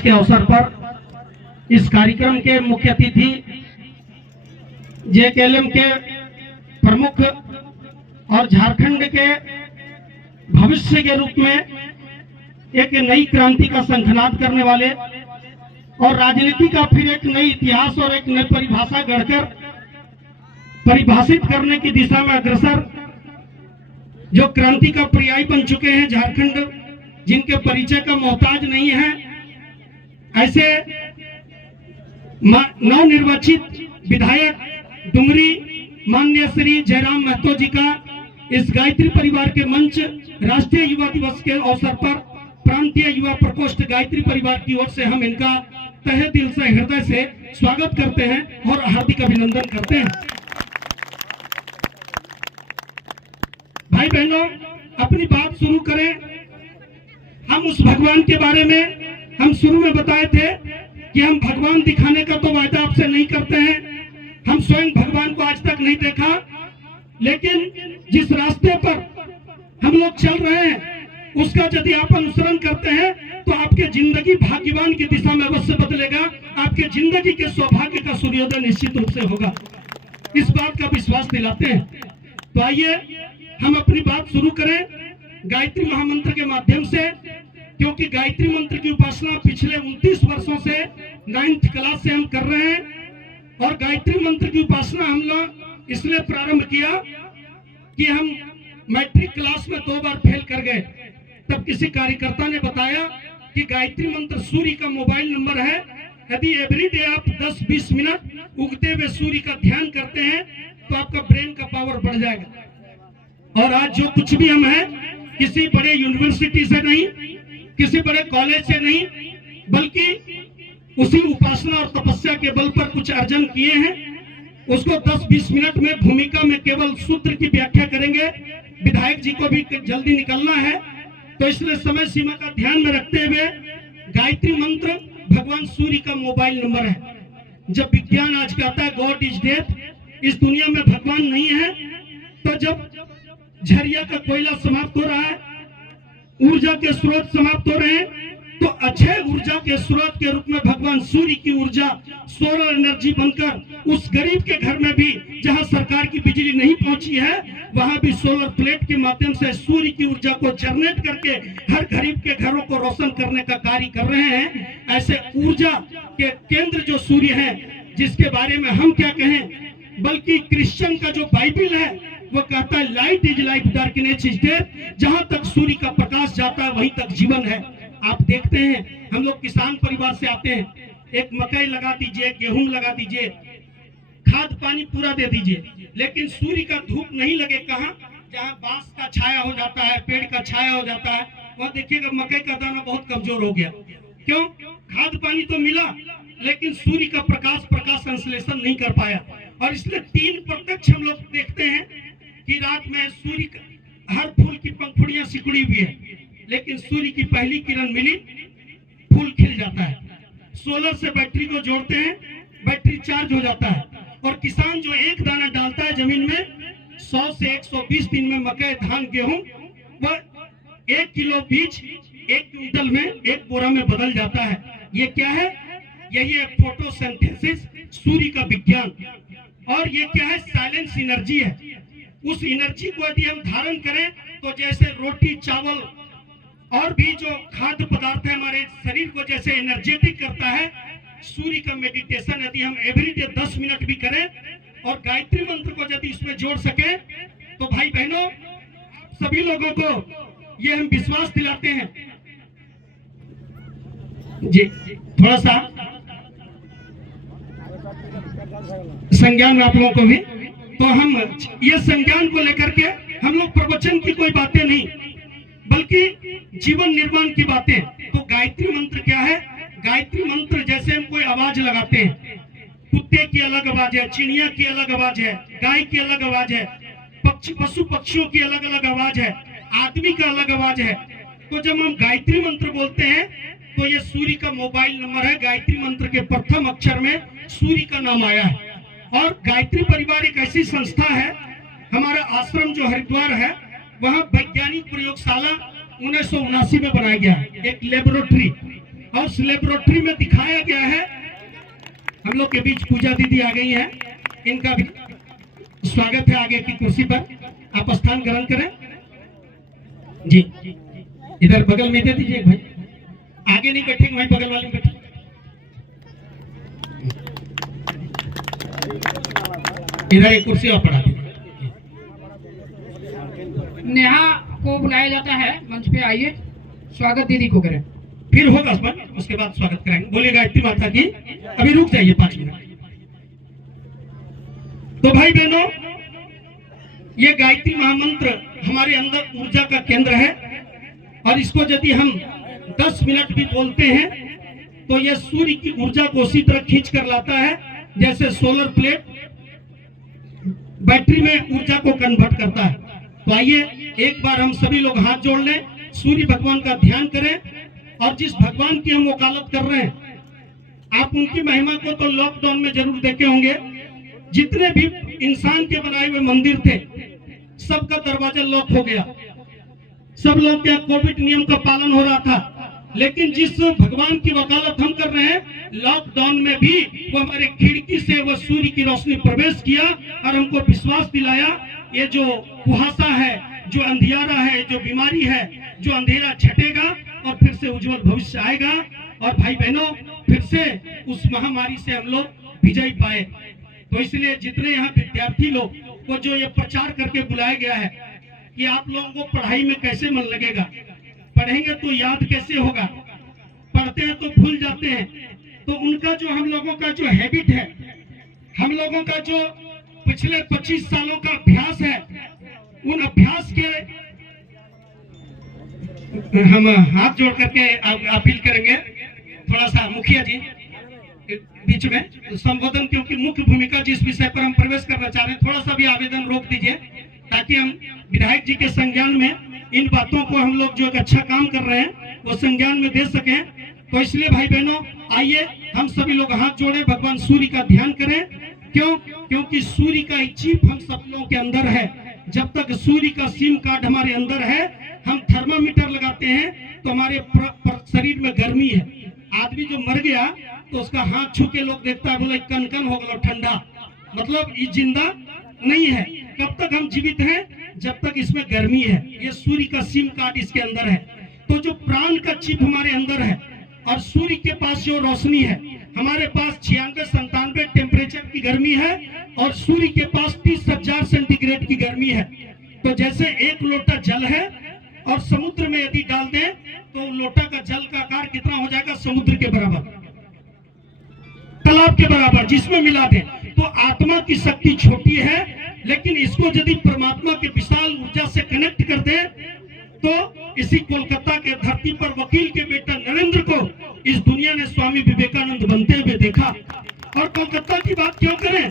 के अवसर पर इस कार्यक्रम के मुख्य अतिथि जेकेएलएम के प्रमुख और झारखंड के भविष्य के रूप में एक नई क्रांति का शंखनाद करने वाले और राजनीति का फिर एक नई इतिहास और एक नई परिभाषा गढ़कर परिभाषित करने की दिशा में अग्रसर जो क्रांति का पर्याय बन चुके हैं झारखंड, जिनके परिचय का मोहताज नहीं है, ऐसे नवनिर्वाचित विधायक डुमरी माननीय श्री जयराम महतो जी का इस गायत्री परिवार के मंच राष्ट्रीय युवा दिवस के अवसर पर प्रांतीय युवा प्रकोष्ठ गायत्री परिवार की ओर से हम इनका तहे दिल से हृदय से स्वागत करते हैं और हार्दिक अभिनंदन करते हैं। भाई बहनों, अपनी बात शुरू करें। हम उस भगवान के बारे में हम शुरू में बताए थे कि हम भगवान दिखाने का तो वायदा आपसे नहीं करते हैं। हम स्वयं भगवान को आज तक नहीं देखा, लेकिन जिस रास्ते पर हम लोग चल रहे हैं उसका यदि आप अनुसरण करते हैं तो आपके जिंदगी भाग्यवान की दिशा में अवश्य बदलेगा। आपके जिंदगी के सौभाग्य का सूर्योदय निश्चित रूप से होगा। इस बात का विश्वास दिलाते हैं। तो आइए हम अपनी बात शुरू करें गायत्री महामंत्र के माध्यम से, क्योंकि गायत्री मंत्र की उपासना पिछले 29 वर्षों से 9th क्लास से हम कर रहे हैं। और गायत्री मंत्र की उपासना हम लोग इसलिए प्रारंभ किया कि हम मैट्रिक क्लास में 2 बार फेल कर गए। तब किसी कार्यकर्ता ने बताया कि गायत्री मंत्र सूर्य का मोबाइल नंबर है, यदि एवरीडे आप 10-20 मिनट उगते हुए सूर्य का ध्यान करते हैं तो आपका ब्रेन का पावर बढ़ जाएगा। और आज जो कुछ भी हम हैं, किसी बड़े यूनिवर्सिटी से नहीं, किसी बड़े कॉलेज से नहीं, बल्कि उसी उपासना और तपस्या के बल पर कुछ अर्जन किए हैं। उसको 10-20 मिनट में भूमिका में केवल सूत्र की व्याख्या करेंगे। विधायक जी को भी जल्दी निकलना है, तो इसलिए समय सीमा का ध्यान में रखते हुए गायत्री मंत्र भगवान सूर्य का मोबाइल नंबर है। जब विज्ञान आज कहता है गॉड इज डेथ, इस दुनिया में भगवान नहीं है, तो जब झरिया का कोयला समाप्त हो रहा है, ऊर्जा के स्रोत समाप्त हो रहे हैं, तो अक्षय ऊर्जा के स्रोत के रूप में भगवान सूर्य की ऊर्जा सोलर एनर्जी बनकर उस गरीब के घर में भी जहां सरकार की बिजली नहीं पहुंची है, वहां भी सोलर प्लेट के माध्यम से सूर्य की ऊर्जा को जनरेट करके हर गरीब के घरों को रोशन करने का कार्य कर रहे हैं। ऐसे ऊर्जा के केंद्र जो सूर्य है, जिसके बारे में हम क्या कहें, बल्कि क्रिश्चियन का जो बाइबल है वो कहता है light is life, darkness is death. जहां तक सूर्य का प्रकाश जाता है वहीं तक जीवन है। आप देखते हैं, हम लोग किसान परिवार से आते हैं, एक मकई लगा दीजिए, गेहूं लगा दीजिए, खाद पानी पूरा दे दीजिए, लेकिन सूर्य का धूप नहीं लगे कहाँ, जहाँ बांस का छाया हो जाता है, पेड़ का छाया हो जाता है, वहाँ देखिएगा मकई का दाना बहुत कमजोर हो गया। क्यों? खाद पानी तो मिला, लेकिन सूर्य का प्रकाश संश्लेषण नहीं कर पाया। और इसलिए 3 प्रत्यक्ष हम लोग देखते हैं कि रात में सूर्य, हर फूल की पंखुड़ियां सिकुड़ी हुई है, लेकिन सूर्य की पहली किरण मिली, फूल खिल जाता है। सोलर से बैटरी को जोड़ते हैं, बैटरी चार्ज हो जाता है। और किसान जो एक दाना डालता है जमीन में, 100 से 120 दिन में मकई, धान, गेहूं, वह 1 किलो बीज 1 क्विंटल में, 1 बोरा में बदल जाता है। ये क्या है? यही है फोटोसिंथेसिस, सूर्य का विज्ञान। और ये क्या है? साइलेंस एनर्जी है। उस एनर्जी को यदि हम धारण करें तो जैसे रोटी, चावल और भी जो खाद्य पदार्थ है हमारे शरीर को जैसे एनर्जेटिक करता है, सूर्य का मेडिटेशन यदि हम एवरीडे 10 मिनट भी करें और गायत्री मंत्र को यदि इसमें जोड़ सके, तो भाई बहनों, सभी लोगों को ये हम विश्वास दिलाते हैं जी। थोड़ा सा संज्ञान आप लोगों को भी, तो हम ये संज्ञान को लेकर के हम लोग प्रवचन की कोई बातें नहीं, बल्कि जीवन निर्माण की बातें। तो गायत्री मंत्र क्या है? गायत्री मंत्र जैसे हम कोई आवाज लगाते हैं, कुत्ते की अलग आवाज है, चिड़िया की अलग आवाज है, गाय की अलग आवाज है, पशु पक्षियों की अलग अलग आवाज है, आदमी का अलग आवाज है। तो जब हम गायत्री मंत्र बोलते हैं तो ये सूर्य का मोबाइल नंबर है। गायत्री मंत्र के प्रथम अक्षर में सूर्य का नाम आया है। और गायत्री परिवार एक ऐसी संस्था है, हमारा आश्रम जो हरिद्वार है, वहाँ वैज्ञानिक प्रयोगशाला 1979 में बनाया गया, एक लेबोरेटरी। और लेबोरेटरी में दिखाया गया है। हम लोग के बीच पूजा दीदी आ गई हैं, इनका भी स्वागत है आगे की कुर्सी पर, आप स्थान ग्रहण करें जी। इधर बगल में दे दीजिए भाई, आगे नहीं बैठेंगे, वहीं बगल वाले में बैठे। इधर एक कुर्सी और पड़ा दीजिए। नेहा को बुलाया जाता है, मंच पे आइए, स्वागत दीदी को करें। फिर होगा उसके बाद स्वागत करेंगे। बोलिए गायत्री माता की। अभी रुक जाइए 5 मिनट। तो भाई बहनों, ये गायत्री महामंत्र हमारे अंदर ऊर्जा का केंद्र है, और इसको यदि हम 10 मिनट भी बोलते हैं तो यह सूर्य की ऊर्जा को उसी तरह खींच कर लाता है जैसे सोलर प्लेट बैटरी में ऊर्जा को कन्वर्ट करता है। तो आइए एक बार हम सभी लोग हाथ जोड़ लें, सूर्य भगवान का ध्यान करें, और जिस भगवान की हम वकालत कर रहे हैं, आप उनकी महिमा को तो लॉकडाउन में जरूर देखे होंगे। जितने भी इंसान के बनाए हुए मंदिर थे, सबका दरवाजा लॉक हो गया। सब लोग क्या कोविड नियम का पालन हो रहा था, लेकिन जिस भगवान की वकालत हम कर रहे हैं, लॉकडाउन में भी वो हमारे खिड़की से वह सूर्य की रोशनी प्रवेश किया और हमको विश्वास दिलाया, ये जो कुहासा है, जो अंधियारा है, जो बीमारी है, जो अंधेरा छटेगा और फिर से उज्जवल भविष्य आएगा। और भाई बहनों, फिर से उस महामारी से हम लोग विजय पाए। तो इसलिए जितने यहाँ विद्यार्थी लोग को जो ये प्रचार करके बुलाया गया है कि आप लोगों को पढ़ाई में कैसे मन लगेगा, पढ़ेंगे तो याद कैसे होगा, पढ़ते हैं तो भूल जाते हैं, तो उनका जो हम लोगों का जो हैबिट है, हम लोगों का जो पिछले 25 सालों का अभ्यास है, उन अभ्यास के हम हाथ जोड़ करके अपील करेंगे। थोड़ा सा मुखिया जी बीच में संबोधन, क्योंकि मुख्य भूमिका जिस विषय पर हम प्रवेश करना चाह रहे हैं, थोड़ा सा भी आवेदन रोक दीजिए, ताकि हम विधायक जी के संज्ञान में इन बातों को हम लोग जो एक अच्छा काम कर रहे हैं वो संज्ञान में दे सकें। तो इसलिए भाई बहनों, आइए हम सभी लोग हाथ जोड़े, भगवान सूर्य का ध्यान करें। क्यों? क्योंकि सूर्य का एक चिप हम सब लोगों के अंदर है। जब तक सूर्य का सिम कार्ड हमारे अंदर है, हम थर्मामीटर लगाते हैं तो हमारे शरीर में गर्मी है। आदमी जो मर गया तो उसका हाथ छू के लोग देखता है, बोले कन कन हो गया ठंडा, मतलब ये जिंदा नहीं है। कब तक हम जीवित हैं? जब तक इसमें गर्मी है। ये सूर्य का सिम कार्ड इसके अंदर है। तो जो प्राण का चिप हमारे अंदर है, और सूर्य के पास जो रोशनी है, हमारे पास 96-97 टेम्परेचर की गर्मी है, और सूर्य के पास 30,000 सेंटीग्रेड की गर्मी है। तो जैसे एक लोटा जल है और समुद्र में यदि डाल दें तो लोटा का जल का आकार कितना हो जाएगा? समुद्र के बराबर, तालाब के बराबर, जिसमें मिला दें। तो आत्मा की शक्ति छोटी है, लेकिन इसको यदि परमात्मा के विशाल ऊर्जा से कनेक्ट कर दे, तो इसी कोलकाता के धरती पर वकील के बेटा नरेंद्र को इस दुनिया ने स्वामी विवेकानंद बनते हुए देखा। और कोलकाता की बात क्यों करें,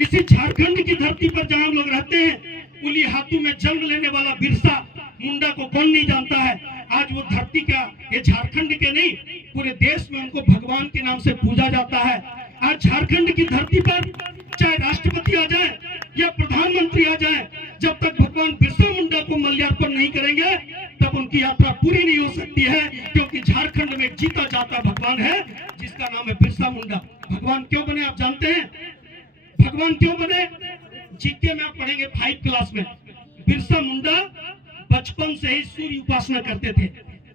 इसी झारखंड की धरती पर जहां हम लोग रहते हैं, उली हाथों में जन्म लेने वाला बिरसा मुंडा को कौन नहीं जानता है। आज वो धरती का, ये झारखंड के नहीं, पूरे देश में उनको भगवान के नाम से पूजा जाता है। आज झारखंड की धरती पर चाहे राष्ट्रपति आ जाए या प्रधानमंत्री आ जाए, जब तक भगवान बिरसा मुंडा को माल्यार्पण नहीं करेंगे, तब उनकी यात्रा पूरी नहीं हो सकती है। क्योंकि झारखंड में जीता जाता भगवान है, जिसका नाम है बिरसा मुंडा। भगवान क्यों बने आप जानते हैं? भगवान क्यों बने? जीके में आप पढ़ेंगे 5 क्लास में, बिरसा मुंडा बचपन से ही सूर्य उपासना करते थे।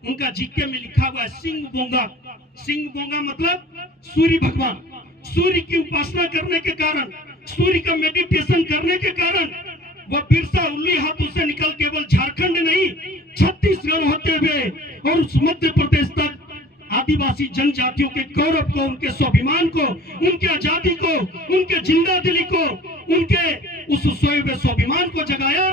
उनका जीके में लिखा हुआ है सिंह बोंगा। सिंह बोंगा मतलब सूर्य भगवान। सूर्य की उपासना करने के कारण, सूर्य का मेडिटेशन करने के कारण, वह बिरसा उल्ली हाथों से निकल केवल झारखंड नहीं, छत्तीसगढ़ होते हुए और उस मध्य प्रदेश तक आदिवासी जनजातियों के गौरव को, उनके स्वाभिमान को, उनके आजादी को, उनके जिंदा दिली को, उनके उस सोए हुए स्वाभिमान को जगाया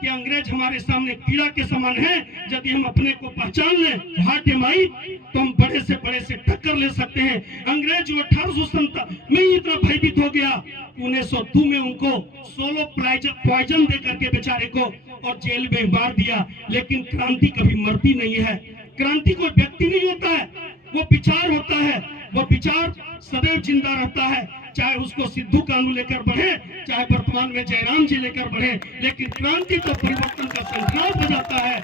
कि अंग्रेज हमारे सामने कीड़ा के समान है। यदि हम अपने को पहचान लें हाथ माई, तो हम बड़े से टक्कर ले सकते हैं। अंग्रेज जो 1870 में इतना भयभीत हो गया, 1902 में उनको सोलो पॉइजन दे करके बेचारे को और जेल में मार दिया। लेकिन क्रांति कभी मरती नहीं है। क्रांति कोई व्यक्ति नहीं होता है, वो विचार होता है। वो विचार सदैव जिंदा रहता है, चाहे उसको सिद्धू कानू लेकर बढ़े, चाहे वर्तमान में जयराम जी लेकर बढ़े। लेकिन क्रांति तो परिवर्तन का संकल्प हो जाता है,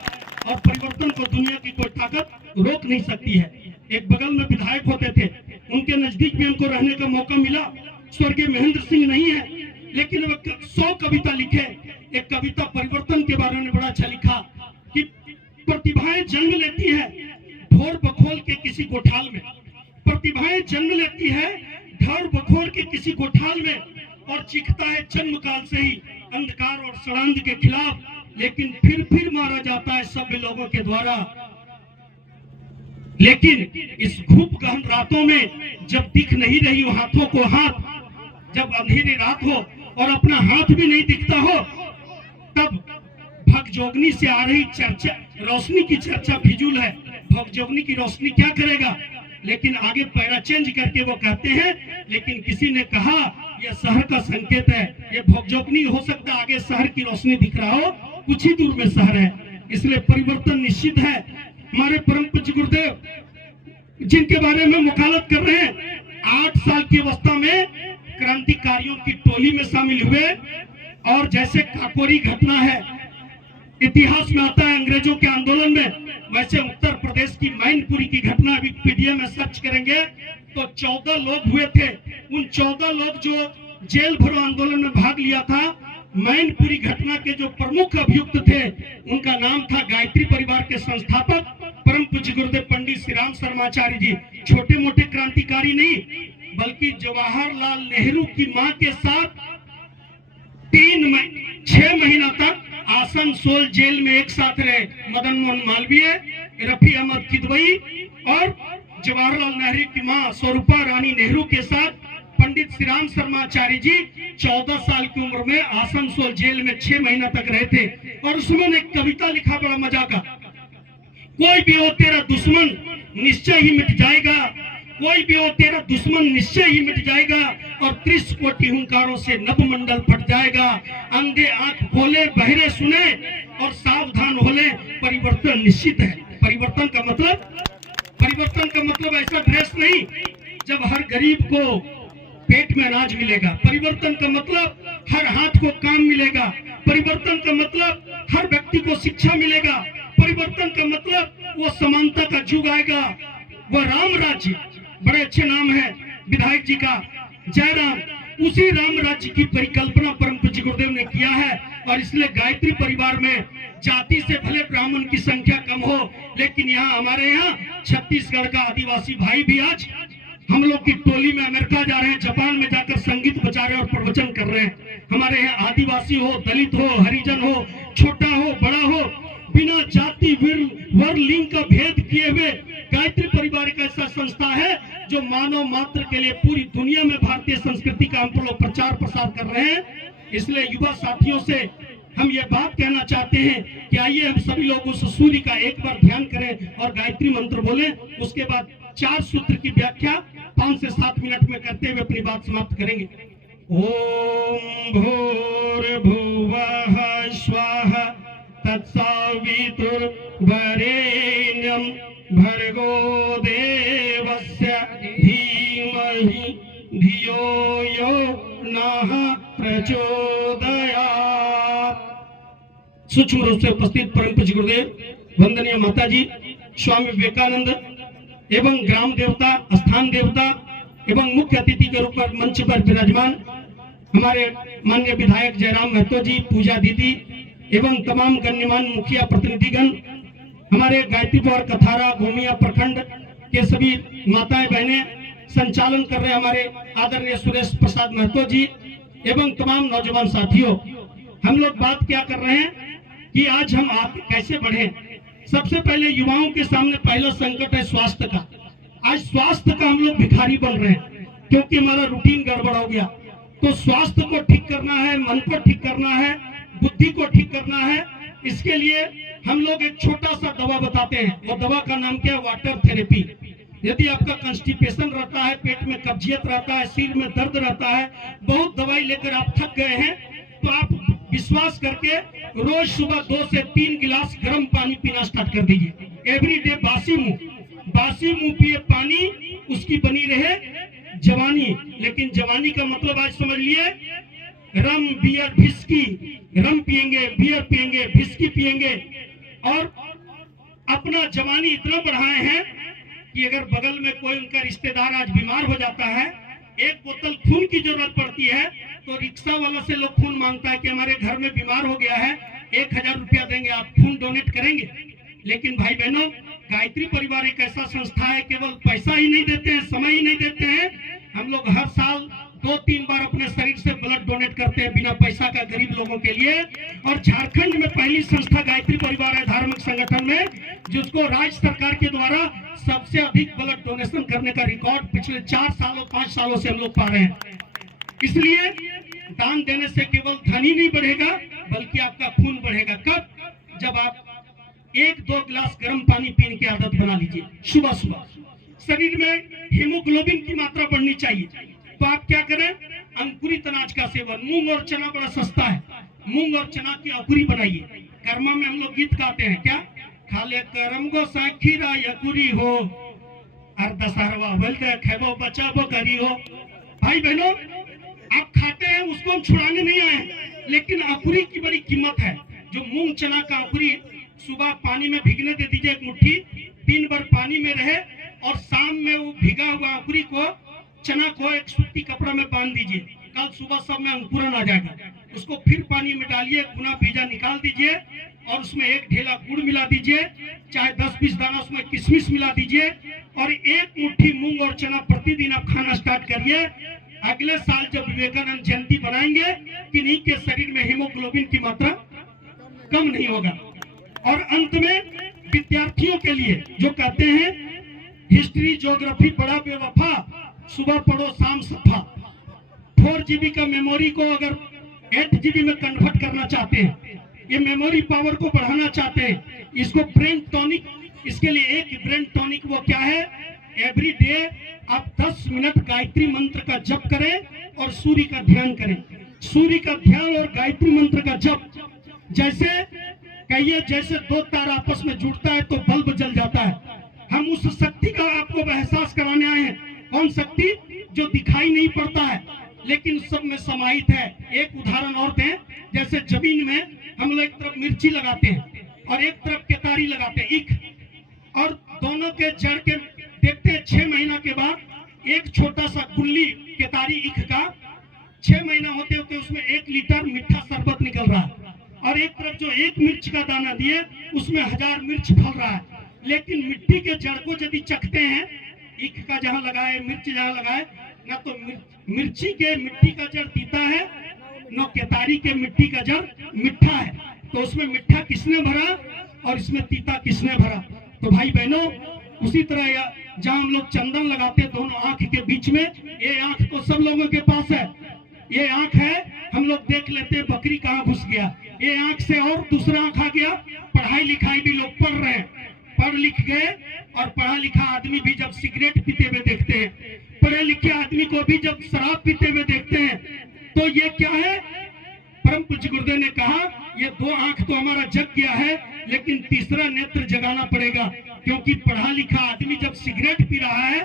और परिवर्तन को दुनिया की कोई ताकत रोक नहीं सकती है। एक बगल में विधायक होते थे, उनके नजदीक भी हमको रहने का मौका मिला। स्वर्गीय महेंद्र सिंह नहीं है, लेकिन वो 100 कविता लिखे। एक कविता परिवर्तन के बारे में बड़ा अच्छा लिखा कि प्रतिभाएं जन्म लेती है ढोर बखोल के किसी गोठाल में। प्रतिभाएं जन्म लेती है ढोर बखोल के किसी गोठाल में, और चीखता है जन्म काल से ही अंधकार और षड्यंत्र के खिलाफ, लेकिन फिर मारा जाता है सभ्य लोगों के द्वारा। लेकिन इस धूप गहन रातों में जब दिख नहीं रही हो हाथों को हाथ, जब अंधेरी रात हो और अपना हाथ भी नहीं दिखता हो, तब भगजोगनी से आ रही चर्चा, रोशनी की चर्चा फिजूल है। भगजोगनी की रोशनी क्या करेगा? लेकिन आगे पैरा चेंज करके वो कहते हैं, लेकिन किसी ने कहा यह शहर का संकेत है, ये भगजोगनी हो सकता है आगे शहर की रोशनी दिख रहा हो, कुछ ही दूर में शहर है। इसलिए परिवर्तन निश्चित है। हमारे परम पूज्य गुरुदेव जिनके बारे में वकालत कर रहे हैं, 8 साल की अवस्था में क्रांतिकारियों की टोली में शामिल हुए, और जैसे काकोरी घटना है इतिहास में आता है अंग्रेजों के आंदोलन में, वैसे उत्तर प्रदेश की मैनपुरी की घटना विकिपीडिया में सर्च करेंगे तो 14 लोग हुए थे। उन 14 लोग जो जेल भरो आंदोलन में भाग लिया था, मैनपुरी घटना के जो प्रमुख अभियुक्त थे उनका नाम था गायत्री परिवार के संस्थापक परम पूज्य गुरुदेव पंडित श्री राम शर्माचार्य जी। छोटे मोटे क्रांतिकारी नहीं, बल्कि जवाहरलाल नेहरू की मां के साथ 6 महीना तक आसनसोल जेल में एक साथ रहे मदन मोहन मालवीय, रफी अहमद किदवई और जवाहरलाल नेहरू की मां स्वरूपा रानी नेहरू के साथ पंडित श्री राम शर्माचार्य जी 14 साल की उम्र में आसनसोल जेल में 6 महीना तक रहे थे। और उसमें एक कविता लिखा बड़ा मजा का, कोई भी हो तेरा दुश्मन निश्चय ही मिट जाएगा, कोई भी हो तेरा दुश्मन निश्चय ही मिट जाएगा, और 30 कोटि हुंकारों से नभमंडल फट जाएगा। अंधे आंख खोले बहरे सुने और सावधान होले, परिवर्तन निश्चित है। परिवर्तन का मतलब ऐसा ड्रेस नहीं जब हर गरीब को पेट में अनाज मिलेगा। परिवर्तन का मतलब हर हाथ को काम मिलेगा। परिवर्तन का मतलब हर व्यक्ति को शिक्षा मिलेगा। परिवर्तन का मतलब वो समानता का युग आएगा, वो राम राज्य। बड़े अच्छे नाम है विधायक जी का, जयराम। उसी राम राज्य की परिकल्पना परम पूज्य गुरुदेव ने किया है, और इसलिए गायत्री परिवार में जाति से भले ब्राह्मण की संख्या कम हो, लेकिन यहाँ हमारे यहाँ छत्तीसगढ़ का आदिवासी भाई भी आज हम लोग की टोली में अमेरिका जा रहे हैं, जापान में जाकर संगीत बजा रहे हैं और प्रवचन कर रहे हैं। हमारे यहाँ आदिवासी हो, दलित हो, हरिजन हो, छोटा हो, बड़ा हो, बिना जाति वर्ग लिंग का भेद किए हुए गायत्री परिवार एक ऐसा संस्था है जो मानव मात्र के लिए पूरी दुनिया में भारतीय संस्कृति का हम लोग प्रचार प्रसार कर रहे हैं। इसलिए युवा साथियों से हम ये बात कहना चाहते हैं कि आइए हम सभी लोग उस सूर्य का एक बार ध्यान करें और गायत्री मंत्र बोलें। उसके बाद 4 सूत्र की व्याख्या 5 से 7 मिनट में करते हुए अपनी बात समाप्त करेंगे। ओम भूर्भुवः स्वः तत्सवितुर्वरेण्यं भर्गो देवस्य धीमहि धियो यो नः प्रचोदयात्। सूक्ष्म रूप से उपस्थित परम पूज्य गुरुदेव, वंदनीय माता जी, स्वामी विवेकानंद एवं ग्राम देवता, स्थान देवता एवं मुख्य अतिथि के रूप में मंच पर विराजमान हमारे माननीय विधायक जयराम महतो जी, पूजा दीदी एवं तमाम गण्यमान्य मुखिया प्रतिनिधिगण, हमारे गायत्री और कथारा गोमिया प्रखंड के सभी माताएं बहनें, संचालन कर रहे हमारे आदरणीय सुरेश प्रसाद महतो जी एवं तमाम नौजवान साथियों, हम लोग बात क्या कर रहे हैं कि आज हम कैसे बढ़े। सबसे पहले युवाओं के सामने पहला संकट है स्वास्थ्य का। आज स्वास्थ्य का हम लोग भिखारी बन रहे हैं क्योंकि हमारा रूटीन गड़बड़ हो गया। तो स्वास्थ्य को ठीक करना है, मन को ठीक करना है, बुद्धि को ठीक करना है। इसके लिए हम लोग एक छोटा सा दवा बताते हैं। वो दवा का नाम क्या है? Water therapy. यदि आपका कंस्टिपेशन रहता है, पेट में कब्जियत रहता है, सिर में दर्द रहता है, बहुत दवाई लेकर आप थक गए हैं, तो आप विश्वास करके रोज सुबह 2 से 3 गिलास गर्म पानी पीना स्टार्ट कर दीजिए। एवरीडे बासी मुंह पिए पानी, उसकी बनी रहे जवानी। लेकिन जवानी का मतलब आज समझ लिए, रम बियर विस्की, रम पिएंगे, बियर पिएंगे, विस्की पिएंगे और अपना जवानी इतना बढ़ाए हैं कि अगर बगल में कोई उनका रिश्तेदार आज बीमार हो जाता है, एक बोतल खून की जरूरत पड़ती है, तो रिक्शा वाला से लोग खून मांगता है कि हमारे घर में बीमार हो गया है, 1000 रुपया देंगे, आप खून डोनेट करेंगे। लेकिन भाई बहनों, गायत्री परिवार एक ऐसा संस्था है, केवल पैसा ही नहीं देते हैं, समय ही नहीं देते हैं, हम लोग हर साल 2-3 बार अपने शरीर से ब्लड डोनेट करते हैं बिना पैसा का, गरीब लोगों के लिए। और झारखंड में पहली संस्था गायत्री परिवार है धार्मिक संगठन में, जिसको राज्य सरकार के द्वारा सबसे अधिक ब्लड डोनेशन करने का रिकॉर्ड पिछले 4 सालों 5 सालों से हम लोग पा रहे हैं। इसलिए दान देने से केवल धन ही नहीं बढ़ेगा, बल्कि आपका खून बढ़ेगा। कब? जब आप 1-2 गिलास गर्म पानी पीने की आदत बना लीजिए सुबह सुबह। शरीर में हीमोग्लोबिन की मात्रा बढ़नी चाहिए, तो आप क्या करें? अंकुरित अनाज का सेवन। मूंग और चना बड़ा सस्ता है, मूंग और चना की अंकुरी बनाइए। कर्मा में हम लोग गीत गाते हैं, क्या? खाले करम गो साखीरा यकुरी हो, अर्धसारवा बलदे खेबो बचाबो करी हो। भाई बहनों, आप खाते हैं, उसको हम छुड़ाने नहीं आए, लेकिन अंकुरी की बड़ी कीमत है। जो मूंग चना का अंकुरी सुबह पानी में भीगने दे दीजिए, एक मुट्ठी, 3 बार पानी में रहे, और शाम में वो भीगा हुआ अंकुरी को, चना को एक सूती कपड़ा में बांध दीजिए। कल सुबह सब में अंकुरन आ जाएगा। उसको फिर पानी में डालिए, गुना बीजा निकाल दीजिए, और उसमें 1 ढेला गुड़ मिला दीजिए, चाहे 10-20 दाना उसमें किशमिश मिला दीजिए, और 1 मुट्ठी मूंग और चना प्रतिदिन आप खाना स्टार्ट करिए। अगले साल जब विवेकानंद जयंती बनाएंगे, किन्हीं के शरीर में हीमोग्लोबिन की मात्रा कम नहीं होगा। और अंत में विद्यार्थियों के लिए जो कहते हैं हिस्ट्री ज्योग्राफी बड़ा बेवफा, सुबह पढ़ो शाम सफा। 4 GB का मेमोरी को अगर 8 GB में कन्वर्ट करना चाहते हैं, ये मेमोरी पावर को बढ़ाना चाहते हैं, इसको ब्रेन टॉनिक, इसके लिए एक ब्रेन टॉनिक वो क्या है? एवरी डे आप 10 मिनट गायत्री मंत्र का जप करें और सूर्य का ध्यान करें। सूर्य का ध्यान और गायत्री मंत्र का जप, जैसे कहिए जैसे 2 तार आपस में जुड़ता है तो बल्ब जल जाता है। हम उस शक्ति का आपको एहसास कराने आए हैं। कौन शक्ति? जो दिखाई नहीं पड़ता है लेकिन सब में समाहित है। एक उदाहरण और दें, जैसे जमीन में हम लोग एक तरफ मिर्ची लगाते हैं और एक तरफ केतारी लगाते हैं, ईख, और दोनों के जड़ के देखते हैं 6 महीना के बाद एक छोटा सा गुल्ली केतारी ईख का 6 महीना होते होते उसमें 1 लीटर मीठा शरबत निकल रहा है, और एक तरफ जो 1 मिर्च का दाना दिए उसमें 1000 मिर्च फल रहा है। लेकिन मिट्टी के जड़ को यदि चखते हैं, ईख का जहां लगाए, मिर्च जहां लगाए, ना तो मिर्ची के मिट्टी का जड़ तीता है, न केतारी के मिट्टी का जड़ मीठा है। तो उसमें मीठा किसने भरा और इसमें तीता किसने भरा? तो भाई बहनों, उसी तरह जहां हम लोग चंदन लगाते हैं दोनों आंख के बीच में, ये आंख तो सब लोगों के पास है, ये आंख है, हम लोग देख लेते हैं बकरी कहाँ घुस गया। ये आंख से और दूसरा आंख आ गया। पढ़ाई लिखाई भी लोग पढ़ रहे हैं, पढ़ लिख गए, और पढ़ा लिखा आदमी भी जब सिगरेट पीते हुए देखते हैं, पढ़े लिखे आदमी को भी जब शराब पीते हुए देखते हैं, तो ये क्या है? परम पूज्य गुरुदेव ने कहा, ये 2 आंख तो हमारा जग गया है, लेकिन तीसरा नेत्र जगाना पड़ेगा। क्योंकि पढ़ा लिखा आदमी जब सिगरेट पी रहा है,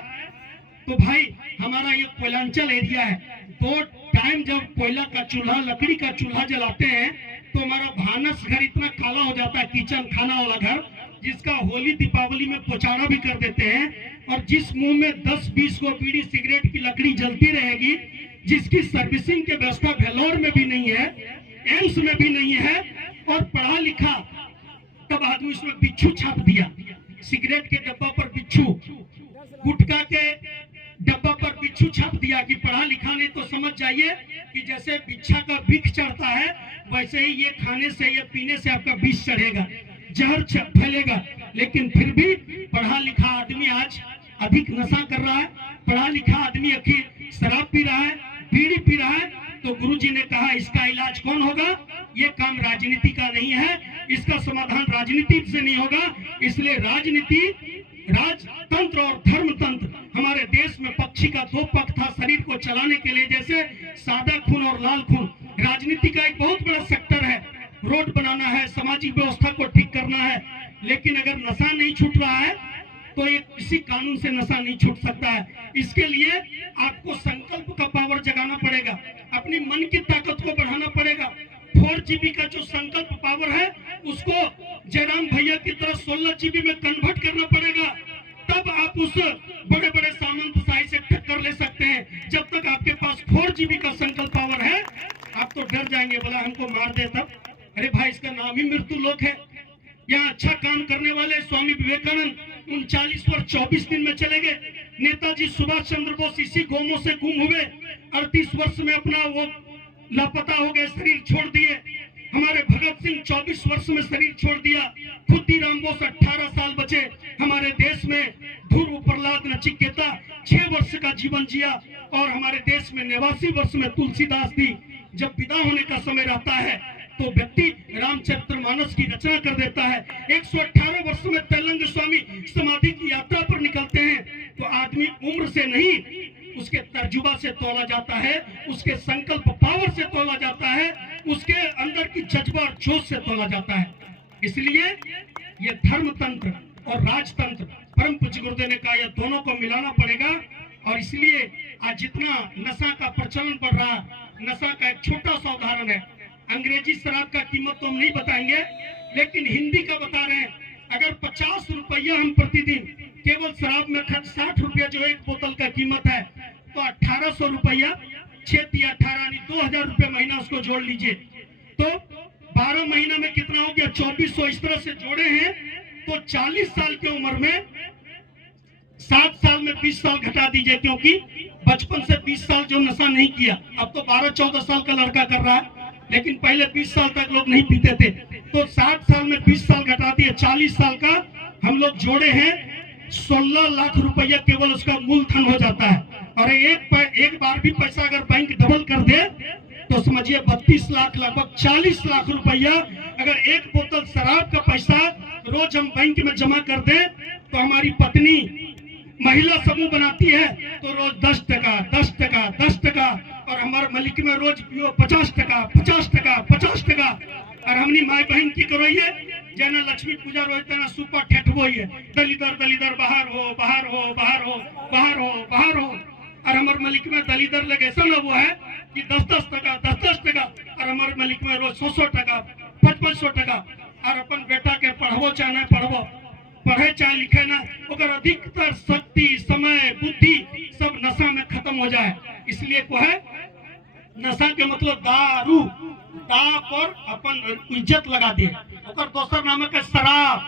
तो भाई हमारा ये कोयलांचल एरिया है, 2 टाइम जब कोयला का चूल्हा, लकड़ी का चूल्हा जलाते हैं, तो हमारा भानस घर इतना काला हो जाता है, किचन खाना वाला घर, जिसका होली दीपावली में पोचाड़ा भी कर देते हैं। और जिस मुंह में 10-20 को बीड़ी सिगरेट की लकड़ी जलती रहेगी, जिसकी सर्विसिंग की व्यवस्था वेलोर में भी नहीं है, एम्स में भी नहीं है, और पढ़ा लिखा, तब आदमी उसमें बिच्छू छाप दिया, सिगरेट के डब्बा पर बिच्छू, गुटखा के डब्बा पर बिच्छू छाप दिया कि पढ़ा लिखा नहीं। तो समझ जाइए कि जैसे बिच्छा का बिख चढ़ता है, वैसे ही ये खाने से, ये पीने से आपका विष चढ़ेगा, जहर फैलेगा। लेकिन फिर भी पढ़ा लिखा आदमी आज अधिक नशा कर रहा है, पढ़ा लिखा आदमी आखिर शराब पी रहा है, बीड़ी पी रहा है। तो गुरुजी ने कहा, इसका इलाज कौन होगा? ये काम राजनीति का नहीं है, इसका समाधान राजनीति से नहीं होगा। इसलिए राजनीति, राजतंत्र और धर्मतंत्र, हमारे देश में पक्षी का 2 पक्ष था शरीर को चलाने के लिए, जैसे सादा खून और लाल खून। राजनीति का एक बहुत बड़ा सेक्टर है, रोड बनाना है, सामाजिक व्यवस्था को ठीक करना है। लेकिन अगर नशा नहीं छूट रहा है, तो ये किसी कानून से नशा नहीं छूट सकता है। इसके लिए आपको संकल्प का पावर जगाना पड़ेगा, अपनी मन की ताकत को बढ़ाना पड़ेगा। 4 GB का जो संकल्प पावर है, उसको जयराम भैया की तरह 16 GB में कन्वर्ट करना पड़ेगा। तब आप उस बड़े बड़े सामंतशाही से टक्कर ले सकते हैं। जब तक आपके पास 4 GB का संकल्प पावर है, आप तो डर जाएंगे, बोला हमको मार दे तब। अरे भाई, इसका नाम ही मृत्यु लोक है। यहाँ अच्छा काम करने वाले स्वामी विवेकानंद 39 वर्ष 24 दिन में चले गए। नेताजी सुभाष चंद्र बोस इसी गोमों से गुम हुए, 38 वर्ष में अपना वो लापता हो गए, शरीर छोड़ दिए। हमारे भगत सिंह 24 वर्ष में शरीर छोड़ दिया। खुद्दीराम बोस 18 साल बचे हमारे देश में। ध्रुव प्रहलाद नचिकेता 6 वर्ष का जीवन जिया। और हमारे देश में 89 वर्ष में तुलसीदास जी। जब विदा होने का समय रहता है तो व्यक्ति रामचरितमानस की रचना कर देता है। 118 वर्ष में तेलंग स्वामी समाधि की यात्रा पर निकलते हैं। तो आदमी उम्र से नहीं, उसके तर्जुबा से तोला जाता है, उसके संकल्प पावर से तोला जाता है, उसके अंदर की जज्बा और जोश से तोला जाता है। इसलिए ये धर्म तंत्र और राजतंत्र, परम पूज्य गुरुदेव ने कहा, ये दोनों को मिलाना पड़ेगा। और इसलिए आज जितना नशा का प्रचलन बढ़ रहा, नशा का एक छोटा सा उदाहरण है। अंग्रेजी शराब का कीमत तो हम नहीं बताएंगे, लेकिन हिंदी का बता रहे हैं। अगर 50 रुपया हम प्रतिदिन केवल शराब में खर्च, 60 रुपया जो एक बोतल का कीमत है, तो 1800 रुपया, 6 18 यानी 2000 रुपये महीना उसको जोड़ लीजिए। तो 12 महीना में कितना हो गया? 2400। इस तरह से जोड़े हैं तो 40 साल की उम्र में 7 साल में 20 साल घटा दीजिए, क्योंकि बचपन से 20 साल जो नशा नहीं किया, अब तो 12-14 साल का लड़का कर रहा है, लेकिन पहले 20 साल तक लोग नहीं पीते थे। तो 60 साल में 20 साल घटा दिए, 40 साल का हम लोग जोड़े हैं। 16 लाख रुपया केवल उसका मूलधन हो जाता है। और एक बार भी पैसा अगर बैंक डबल कर दे तो समझिए 32 लाख, लगभग 40 लाख रुपया। अगर एक बोतल शराब का पैसा रोज हम बैंक में जमा कर दें तो हमारी पत्नी महिला समूह बनाती है तो रोज 10 टका 10 टका 10 टका, और हमारे मलिक में रोज 50 टका 50 टका 50 टका। और हमनी माई बहन की करो ये जना लक्ष्मी पूजा रोज तना सुपर ठेठबो ये दलिदर दलिदर बाहर हो बाहर हो बाहर हो बाहर हो बाहर हो। और हमारे मलिक में दलिदर लगे ऐसा ना वो है कि 10-10 टका 10-10 टका, और हमारे मलिक में रोज 100-100 टका 5500 टका। और अपन बेटा के पढ़बो चाहे ना पढ़बो, पढ़े चाहे लिखे ना, अगर अधिकतर शक्ति समय बुद्धि सब नशा में खत्म हो जाए। इसलिए को है नशा के मतलब दारू, दा पर अपन इज्जत लगा दिए। और दोसर नाम है शराब,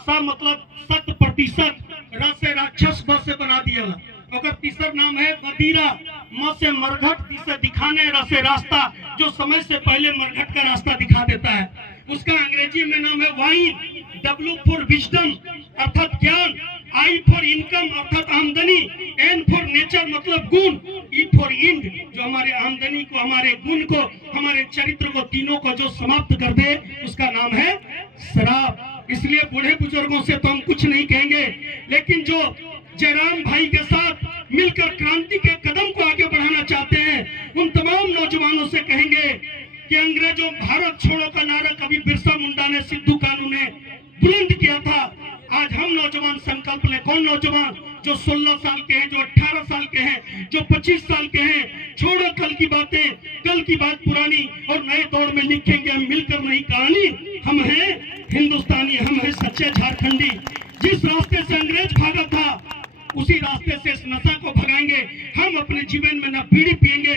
सब मतलब 100%, रस से राक्षस ब से बना दिया। और तीसरा नाम है मदिरा, म से मरघट, जिसे दिखाने रसे रास्ता, जो समय से पहले मरघट का रास्ता दिखा देता है। उसका अंग्रेजी में नाम है वाइन। W फॉर विजडम अर्थात ज्ञान, I फॉर इनकम अर्थात आमदनी, N फॉर नेचर मतलब गुण, E फॉर इंड जो हमारे आमदनी को, हमारे गुण को, हमारे चरित्र को, तीनों को जो समाप्त कर दे, उसका नाम है शराब। इसलिए बूढ़े बुजुर्गों से तो हम कुछ नहीं कहेंगे, लेकिन जो जयराम भाई के साथ मिलकर क्रांति के कदम को आगे बढ़ाना चाहते हैं, उन तमाम नौजवानों से कहेंगे कि अंग्रेजों भारत छोड़ो का नारा कभी बिरसा मुंडा ने, सिद्धू कानू ने बुलंद किया था। आज हम नौजवान संकल्प लें। कौन नौजवान? जो 16 साल के हैं, जो 18 साल के हैं, जो 25 साल के हैं। छोड़ो कल की बातें, कल की बात पुरानी, और नए दौर में लिखेंगे हम मिलकर नई कहानी। हम हैं हिंदुस्तानी, हम हैं सच्चे झारखंडी। जिस रास्ते से अंग्रेज भागा था उसी रास्ते से इस नशा को भगाएंगे। हम अपने जीवन में न बीड़ी पिएंगे,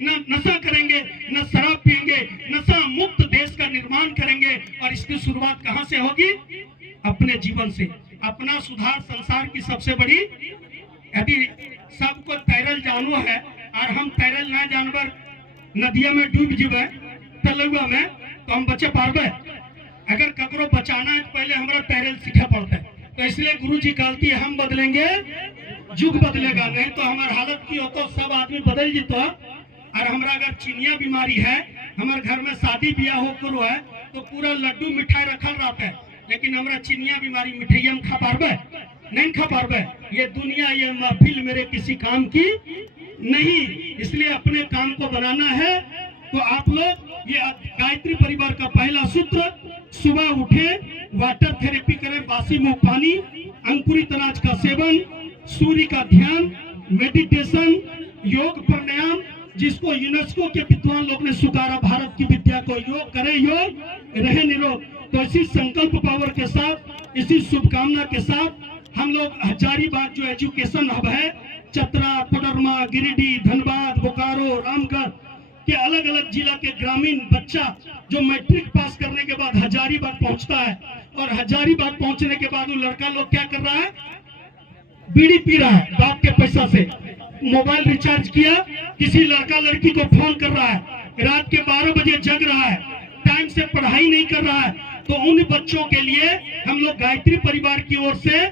न नशा करेंगे, न शराब पिएंगे, नशा मुक्त देश का निर्माण करेंगे। और इसकी शुरुआत कहां से होगी? अपने जीवन से। अपना सुधार संसार की सबसे बड़ी। यदि सबको तैरल जानो है और हम तैरल ना जानवर नदिया में डूब जीवे तलुआ में, तो हम बचे पारबे? अगर ककरो बचाना है तो पहले हमारा तैरल सीखे पड़ता है। तो इसलिए गुरु जी कहती है हम बदलेंगे युग बदलेगा, नहीं तो हमारी हालत की हो तो सब आदमी बदल जीतो। और हमारा अगर चिनिया बीमारी है, हमारे घर में शादी ब्याह हो करो है तो पूरा लड्डू मिठाई रखल रहता है, लेकिन हमारा चिनिया बीमारी मिठाई हम खा पारबे? नहीं खा पारबे। ये दुनिया, ये महफिल मेरे किसी काम की नहीं। इसलिए अपने काम को बनाना है। तो आप लोग ये गायत्री परिवार का पहला सूत्र, सुबह उठे वाटर थेरेपी करें, बासी मुंह पानी, अंकुरित अनाज का सेवन, सूर्य का ध्यान, मेडिटेशन, योग प्राणायाम, जिसको यूनेस्को के विद्वान लोग ने स्वीकारा, भारत की विद्या को, योग करे योग रहे निरोग। तो इसी संकल्प पावर के साथ, इसी शुभकामना के साथ हम लोग हजारीबाग जो एजुकेशन हब है, चतरा, कोडरमा, गिरिडीह, धनबाद, बोकारो, रामगढ़ के अलग अलग जिला के ग्रामीण बच्चा जो मैट्रिक पास करने के बाद हजारीबाग पहुंचता है, और हजारीबाग पहुंचने के बाद वो लड़का लोग क्या कर रहा है, बीड़ी पी रहा है बाप के पैसा से, मोबाइल रिचार्ज किया, किसी लड़का लड़की को फोन कर रहा है, रात के 12 बजे जग रहा है, टाइम से पढ़ाई नहीं कर रहा है। तो उन बच्चों के लिए हम लोग गायत्री परिवार की ओर से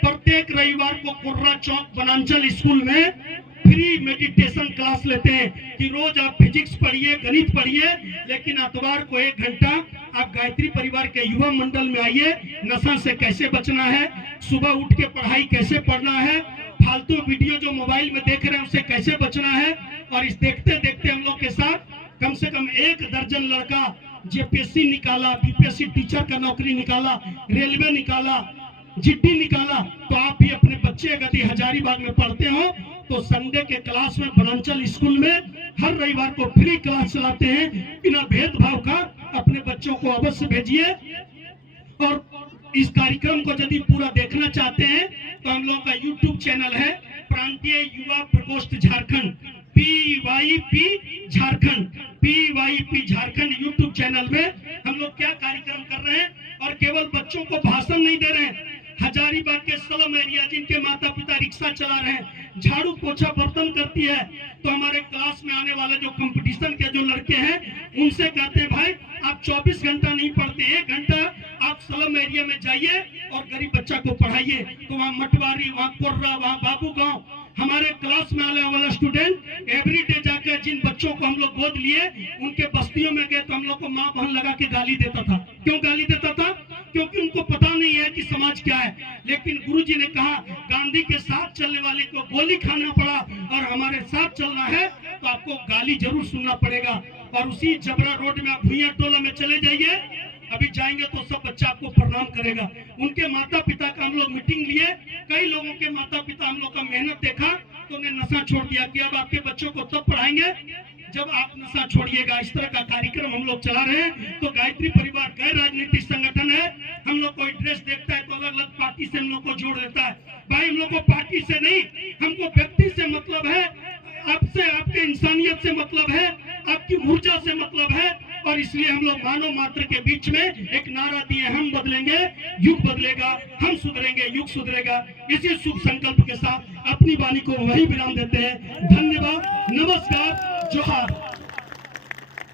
प्रत्येक रविवार को कुर्रा चौक बनांचल स्कूल में फ्री मेडिटेशन क्लास लेते हैं कि रोज आप फिजिक्स पढ़िए, गणित पढ़िए, लेकिन अतवार को 1 घंटा आप गायत्री परिवार के युवा मंडल में आइए। नशा से कैसे बचना है, सुबह उठ के पढ़ाई कैसे पढ़ना है, फालतू वीडियो जो मोबाइल में देख रहे हैं उससे कैसे बचना है। और इस देखते देखते हम लोग के साथ कम से कम 1 दर्जन लड़का जेपीएससी निकाला, बीपीएससी टीचर का नौकरी निकाला, रेलवे निकाला, जीडी निकाला। तो आप भी अपने बच्चे यदि हजारीबाग में पढ़ते हो तो संडे के क्लास में बनांचल स्कूल में हर रविवार को फ्री क्लास चलाते हैं बिना भेदभाव का। अपने बच्चों को अवश्य भेजिए। और इस कार्यक्रम को यदि पूरा देखना चाहते हैं तो हम लोगों का यूट्यूब चैनल है प्रांतीय युवा प्रकोष्ठ Jharkhand, PYP Jharkhand, PYP Jharkhand YouTube channel में हम लोग क्या कार्यक्रम कर रहे हैं। और केवल बच्चों को भाषण नहीं दे रहे हैं, हजारीबाग के स्लम एरिया जिनके माता पिता रिक्शा चला रहे हैं, झाड़ू पोछा बर्तन करती है, तो हमारे क्लास में आने वाले जो कंपटीशन के जो लड़के हैं उनसे कहते हैं भाई आप 24 घंटा नहीं पढ़ते, 1 घंटा आप स्लम एरिया में जाइए और गरीब बच्चा को पढ़ाइए। तो वहाँ मटवारी, वहाँ कोर्रा, वहाँ बाबू गांव, हमारे क्लास में आने वाला स्टूडेंट एवरीडे जाकर जिन बच्चों को हम लोग गोद लिए उनके बस्तियों में गए तो हम लोग को माँ बहन लगा के गाली देता था। क्यों गाली देता था? क्योंकि उनको पता नहीं है कि समाज क्या है। लेकिन गुरुजी ने कहा गांधी के साथ चलने वाले को गोली खाना पड़ा और हमारे साथ चलना है तो आपको गाली जरूर सुनना पड़ेगा। और उसी जबरा रोड में आप भुइयां टोला में चले जाइए, अभी जाएंगे तो सब बच्चा आपको प्रणाम करेगा। उनके माता पिता का हम लोग मीटिंग लिए, कई लोगों के माता पिता हम लोग का मेहनत देखा तो उन्हें नशा छोड़ दिया कि अब आपके बच्चों को तब पढ़ाएंगे जब आप नशा छोड़िएगा। इस तरह का कार्यक्रम हम लोग चला रहे हैं। तो गायत्री परिवार गैर राजनीतिक संगठन है। हम लोग कोई ड्रेस देखता है तो अलग अलग पार्टी से हम लोग को जोड़ देता है। भाई हम लोग को पार्टी से नहीं, हमको व्यक्ति से मतलब है, आपसे, आपके इंसानियत से मतलब है, आपकी ऊर्जा से मतलब है। और इसलिए हम लोग मानव मात्र के बीच में एक नारा दिए, हम बदलेंगे युग बदलेगा, हम सुधरेंगे युग सुधरेगा। इसी शुभ संकल्प के साथ अपनी वाणी को वही विराम देते हैं। धन्यवाद, नमस्कार, जोहार।